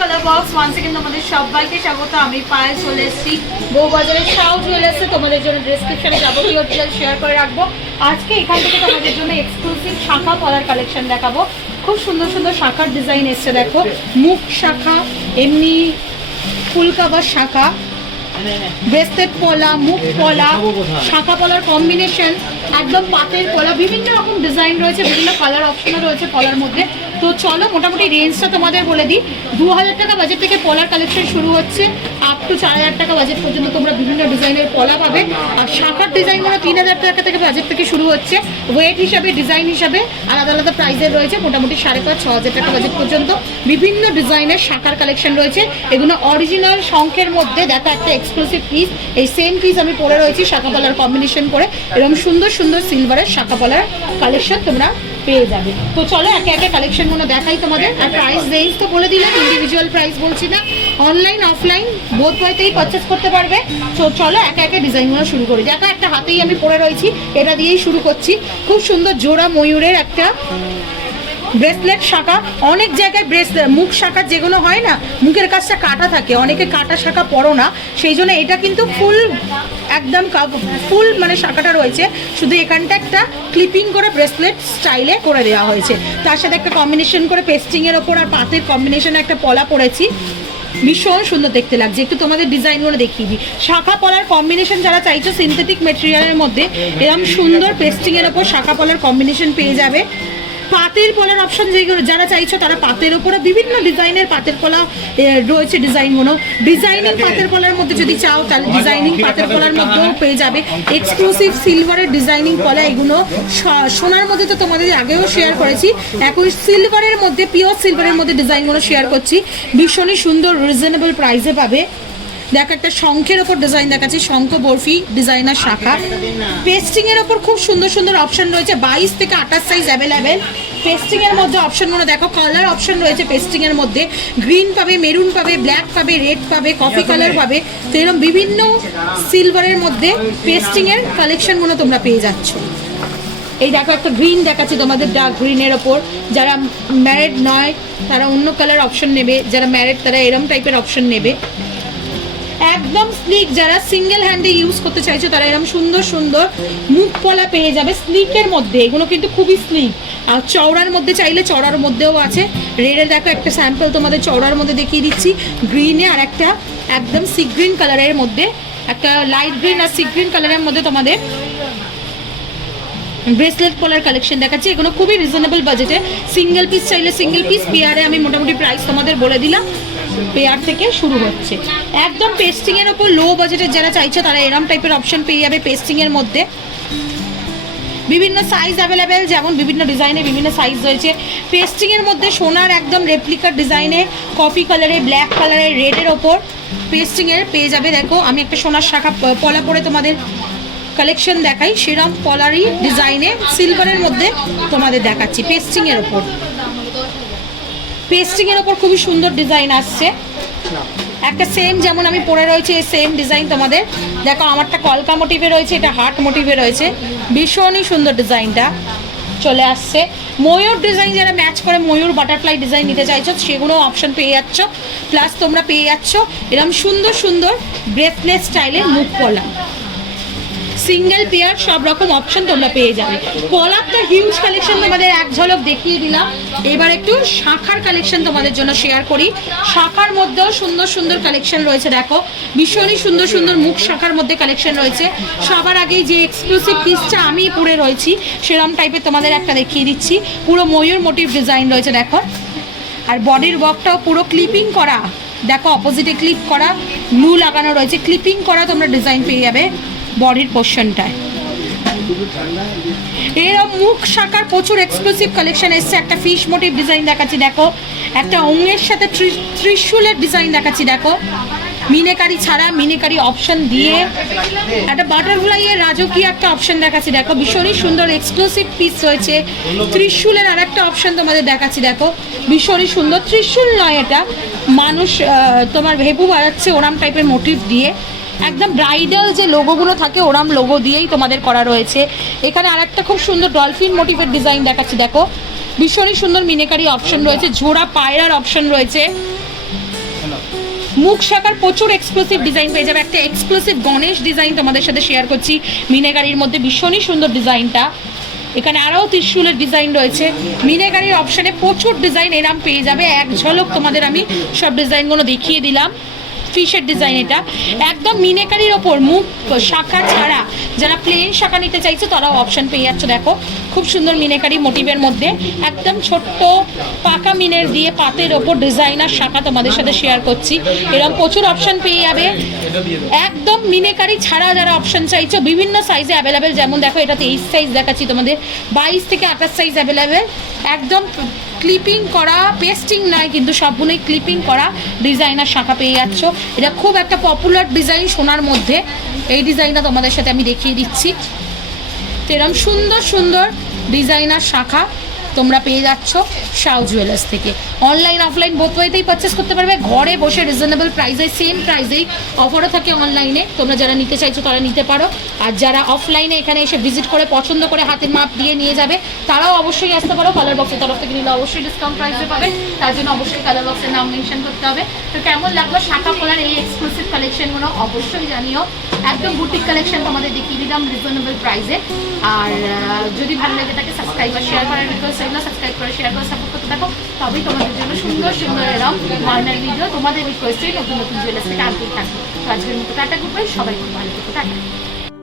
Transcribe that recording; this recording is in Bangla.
কালার বক্স ওয়ান সেকেন্ড তোমাদের সবাইকে স্বাগত। আমি পায়ে চলে এসেছি। বউবাজারের সাউ জুয়েলার্সে তোমাদের জন্য ডেসক্রিপশনে যাবতীয় ডিটেল শেয়ার করে রাখব। আজকে এখান থেকে তোমাদের জন্য এক্সক্লুসিভ শাখা পলার কালেকশন দেখাবো। খুব সুন্দর সুন্দর শাখার ডিজাইন এসছে দেখো। মুখ শাখা এমনি ফুলকাবার শাখা। ব্রেসলেট পলা মুখ পলা। শাখা পলার কম্বিনেশন একদম পাতের পলা বিভিন্ন রকম ডিজাইন রয়েছে, বিভিন্ন কালার অপশনও রয়েছে পলার মধ্যে। তো চলো, মোটামুটি রেঞ্জটা তোমাদের বলে দিই। দু হাজার টাকা বাজেট থেকে পলার কালেকশন শুরু হচ্ছে। আপ টু চার হাজার টাকা বাজেট পর্যন্ত তোমরা বিভিন্ন ডিজাইনের পলা পাবে। আর শাখার ডিজাইনগুলো তিন হাজার টাকা থেকে বাজেট থেকে শুরু হচ্ছে। ওয়েট হিসাবে ডিজাইন হিসাবে আলাদা আলাদা প্রাইসের রয়েছে, মোটামুটি সাড়ে পাঁচ, ছ হাজার টাকা বাজেট পর্যন্ত। বিভিন্ন ডিজাইনের শাখার কালেকশন রয়েছে। এগুলো অরিজিনাল শঙ্খের মধ্যে, দেখা একটা এক্সক্লুসিভ পিস এই সেম পিস আমি পরে রয়েছি, শাখা পলার কম্বিনেশন করে। এরকম সুন্দর সুন্দর সিলভারের শাখা পলার কালেকশন তোমরা পেয়ে যাবে। তো চলো একে একে কালেকশন কালেকশনগুলো দেখাই তোমাদের। আর প্রাইস রেঞ্জ তো বলে দিলাম ইন্ডিভিজুয়াল প্রাইস বলছি না। অনলাইন অফলাইন বোধ বইতেই পারচেস করতে পারবে। তো চলো একে একে ডিজাইনগুলো শুরু করি। দেখো, একটা হাতেই আমি পরে রয়েছি, এটা দিয়েই শুরু করছি। খুব সুন্দর জোড়া ময়ূরের একটা ব্রেসলেট শাখা। অনেক জায়গায় ব্রেসলেট মুখ শাখা যেগুলো হয় না, মুখের কাজটা কাটা থাকে। অনেকে কাটা শাখা পরো না। সেই জন্য এটা কিন্তু ফুল একদম ফুল মানে শাখাটা রয়েছে। শুধু এখানটা একটা ক্লিপিং করে ব্রেসলেট স্টাইলে করে দেওয়া হয়েছে। তার সাথে একটা কম্বিনেশন করে পেস্টিংয়ের ওপর আর পাতের কম্বিনেশনে একটা পলা পড়েছি ভীষণ সুন্দর দেখতে লাগছে। একটু তোমাদের ডিজাইনগুলো দেখিয়ে দিই। শাখা পলার কম্বিনেশন যারা চাইছো সিনথেটিক মেটেরিয়ালের মধ্যে এরকম সুন্দর পেস্টিংয়ের ওপর শাখা পলার কম্বিনেশন পেয়ে যাবে। পাতের পলার অপশন যেগুলো যারা চাইছো তারা পাতের উপরে বিভিন্ন ডিজাইনের পাতের পলা রয়েছে ডিজাইনগুলো ডিজাইনিং পাতের পলার মধ্যে যদি চাও তাহলে ডিজাইনিং পাতের পলার মধ্যেও পেয়ে যাবে। এক্সক্লুসিভ সিলভারের ডিজাইনিং পলা এগুলো। সোনার মধ্যে তো তোমাদের আগেও শেয়ার করেছি। এখন সিলভারের মধ্যে পিওর সিলভারের মধ্যে ডিজাইনগুলো শেয়ার করছি। ভীষণই সুন্দর রিজনেবল প্রাইসে পাবে। দেখো, একটা শঙ্খের ওপর ডিজাইন দেখাচ্ছি, শঙ্খ বরফি ডিজাইনার শাখা। পেস্টিং এর ওপর খুব সুন্দর সুন্দর অপশন রয়েছে, বাইশ থেকে আঠাশ সাইজ অ্যাভেলেবেল পেস্টিং এর মধ্যে অপশনগুলো দেখো কালার অপশন রয়েছে পেস্টিং এর মধ্যে। গ্রিন পাবে মেরুন পাবে ব্ল্যাক পাবে রেড পাবে কফি কালার পাবে। তো এরকম বিভিন্ন সিলভারের মধ্যে পেস্টিং এর কালেকশনগুলো তোমরা পেয়ে যাচ্ছ। এই দেখো, একটা গ্রিন দেখাচ্ছি তোমাদের ডার্ক গ্রিনের ওপর। যারা ম্যারেড নয়, তারা অন্য কালার অপশন নেবে, যারা ম্যারেড তারা এরম টাইপের অপশন নেবে। একদম স্লিক যারা সিঙ্গেল হ্যান্ডে ইউজ করতে চাইছো, তারা এরকম সুন্দর সুন্দর মুখ পলা পেয়ে যাবে স্লিকের মধ্যে। এগুলো কিন্তু খুবই স্লিক আর চওড়ার মধ্যে চাইলে চওড়ার মধ্যেও আছে। রেডের দেখো, একটা স্যাম্পল তোমাদের চওড়ার মধ্যে দেখিয়ে দিচ্ছি। গ্রিনে আর একটা একদম সি গ্রিন কালারের মধ্যে, একটা লাইট গ্রিন আর সি গ্রিন কালারের মধ্যে তোমাদের ব্রেসলেট পলার কালেকশন দেখাচ্ছি। এগুলো খুবই রিজনেবল বাজেটে সিঙ্গেল পিস চাইলে সিঙ্গেল পিস পেয়ারে আমি মোটামুটি প্রাইস তোমাদের বলে দিলাম। পেয়ার থেকে শুরু হচ্ছে। একদম পেস্টিংয়ের ওপর লো বাজেটের যারা চাইছো, তারা এরম টাইপের অপশন পেয়ে যাবে পেস্টিংয়ের মধ্যে। বিভিন্ন সাইজ অ্যাভেলেবেল যেমন বিভিন্ন ডিজাইনে বিভিন্ন সাইজ রয়েছে। পেস্টিংয়ের মধ্যে সোনার একদম রেপ্লিকার ডিজাইনে কফি কালারে ব্ল্যাক কালারের রেডের ওপর পেস্টিংয়ের পেয়ে যাবে। দেখো, আমি একটা সোনার শাখা পলা পরে তোমাদের কালেকশন দেখাই। সেরম পলারই ডিজাইনে সিলভারের মধ্যে তোমাদের দেখাচ্ছি পেস্টিংয়ের ওপর। পেস্টিং এর ওপর খুবই সুন্দর ডিজাইন আসছে। একটা সেম যেমন আমি পরে রয়েছে সেম ডিজাইন তোমাদের। দেখো, আমারটা কলকা মোটিভে রয়েছে, এটা হার্ট মোটিভে রয়েছে। ভীষণই সুন্দর ডিজাইনটা চলে আসছে। ময়ূর ডিজাইন যারা ম্যাচ করে, ময়ূর বাটারফ্লাই ডিজাইন নিতে চাইছো সেগুলো অপশন পেয়ে যাচ্ছ। প্লাস তোমরা পেয়ে যাচ্ছ এরকম সুন্দর সুন্দর ব্রেসলেট স্টাইলের মুখ পলা সিঙ্গেল পেয়ার সব রকম অপশন তোমরা পেয়ে যাবে। পলার তো হিউজ কালেকশন তোমাদের এক দেখিয়ে দিলাম। এবার একটু শাখার কালেকশন তোমাদের জন্য শেয়ার করি। শাখার মধ্যেও সুন্দর সুন্দর কালেকশন রয়েছে, দেখো। ভীষণই সুন্দর সুন্দর মুখ শাখার মধ্যে কালেকশন রয়েছে। সবার আগেই যে এক্সক্লুসিভ পিসটা আমি পরে রয়েছি, সেরম টাইপের তোমাদের একটা দেখিয়ে দিচ্ছি। পুরো ময়ূর মোটিভ ডিজাইন রয়েছে, দেখো। আর বডির ওয়ার্কটাও পুরো ক্লিপিং করা। দেখো অপোজিটে ক্লিপ করা। গ্লু লাগানো রয়েছে। ক্লিপিং করা তোমরা ডিজাইন পেয়ে যাবে বডির পোর্শনটায় এরকম মুখ শাখার প্রচুর এক্সক্লুসিভ কালেকশন এসছে। একটা ফিশ মোটিভ ডিজাইন দেখাচ্ছি, দেখো। একটা অঙ্গের সাথে ত্রিশূলের ডিজাইন দেখাচ্ছি, দেখো। মিনেকারি ছাড়া মিনেকারি অপশন দিয়ে। একটা বাটারফ্লাইয়ের রাজকীয় একটা অপশন দেখাচ্ছি, দেখো। ভীষণই সুন্দর এক্সক্লুসিভ পিস রয়েছে। ত্রিশূলের আর একটা অপশন তোমাদের দেখাচ্ছি, দেখো। ভীষণই সুন্দর। ত্রিশূল নয় এটা। মানুষ তোমার ভেবু বাজাচ্ছে ওরাম টাইপের মোটিভ দিয়ে। একদম ব্রাইডাল যে লোগোগুলো থাকে, ওরাম লোগো দিয়েই তোমাদের করা রয়েছে। এখানে আরেকটা খুব সুন্দর ডলফিন মোটিভের ডিজাইন দেখাচ্ছি, দেখো। ভীষণই সুন্দর মিনেকারি অপশন রয়েছে, ঝোড়া পায়রার অপশন রয়েছে। মুখ শাখার প্রচুর এক্সক্লুসিভ ডিজাইন পেয়ে যাবে, একটা এক্সক্লুসিভ গণেশ ডিজাইন তোমাদের সাথে শেয়ার করছি মিনেগারির মধ্যে, ভীষণই সুন্দর ডিজাইনটা এখানে আরও ত্রিশুলের ডিজাইন রয়েছে মিনেগারির অপশানে প্রচুর ডিজাইন এরাম পেয়ে যাবে, এক ঝলক তোমাদের আমি সব ডিজাইনগুলো দেখিয়ে দিলাম। ফিশের ডিজাইন এটা। একদম মিনেকারির ওপর মুখ, শাখা ছাড়া। যারা প্লেন শাখা নিতে চাইছে, তারাও অপশন পেয়ে যাচ্ছে, দেখো। খুব সুন্দর মিনেকারি মোটিভের মধ্যে। একদম ছোট্ট, পাকা মিনের দিয়ে পাতের ওপর ডিজাইনার শাখা তোমাদের সাথে শেয়ার করছি। এরকম প্রচুর অপশন পেয়ে যাবে। একদম মিনেকারি ছাড়া যারা অপশন চাইছো, বিভিন্ন সাইজে অ্যাভেলেবেল যেমন দেখো এটা তেইশ সাইজ দেখাচ্ছি তোমাদের। বাইশ থেকে আঠাশ সাইজ অ্যাভেলেবেল একদম ক্লিপিং করা পেস্টিং নয় কিন্তু সবগুলোই ক্লিপিং করা ডিজাইনার শাখা পেয়ে যাচ্ছ। এটা খুব একটা পপুলার ডিজাইন সোনার মধ্যে। এই ডিজাইনটা তোমাদের সাথে আমি দেখিয়ে দিচ্ছি। তো এরকম সুন্দর সুন্দর ডিজাইনার শাখা তোমরা পেয়ে যাচ্ছ শাও জুয়েলার্স থেকে। অনলাইন অফলাইন বোথ ওয়েতেই পারচেস করতে পারবে। ঘরে বসে রিজনেবল প্রাইসে সেম প্রাইসেই অফারও থাকে অনলাইনে তোমরা যারা নিতে চাইছো তারা নিতে পারো। আর যারা অফলাইনে এখানে এসে ভিজিট করে, পছন্দ করে হাতের মাপ দিয়ে নিয়ে যাবে, তারাও অবশ্যই আসতে পারো। কালার বক্সের তরফ থেকে নিলে অবশ্যই ডিসকাউন্ট প্রাইসে পাবে। তার জন্য অবশ্যই কালার বক্সের নাম মেনশন করতে হবে। তো কেমন লাগল শাখা পোলার এই এক্সক্লুসিভ কালেকশনগুলো অবশ্যই জানিও। একদম বুটিক কালেকশন তোমাদের দেখিয়ে দিলাম রিজনেবল প্রাইসে আর যদি ভালো লাগে তাকে সাবস্ক্রাইব আর শেয়ার করার রিকোয়েস্ট এগুলো সাবস্ক্রাইব করে শেয়ার করে সাপোর্ট করতে থাকো। তবেই তোমাদের জন্য সুন্দর সুন্দর এরকম মার্নার ভিডিও তোমাদের রিকোয়েস্টে নতুন নতুন জুয়েলার্স থেকে আনতেই থাকবে। তো আজকের মতো টাটা গুড সবাই খুব ভালো থেকো, টাটা।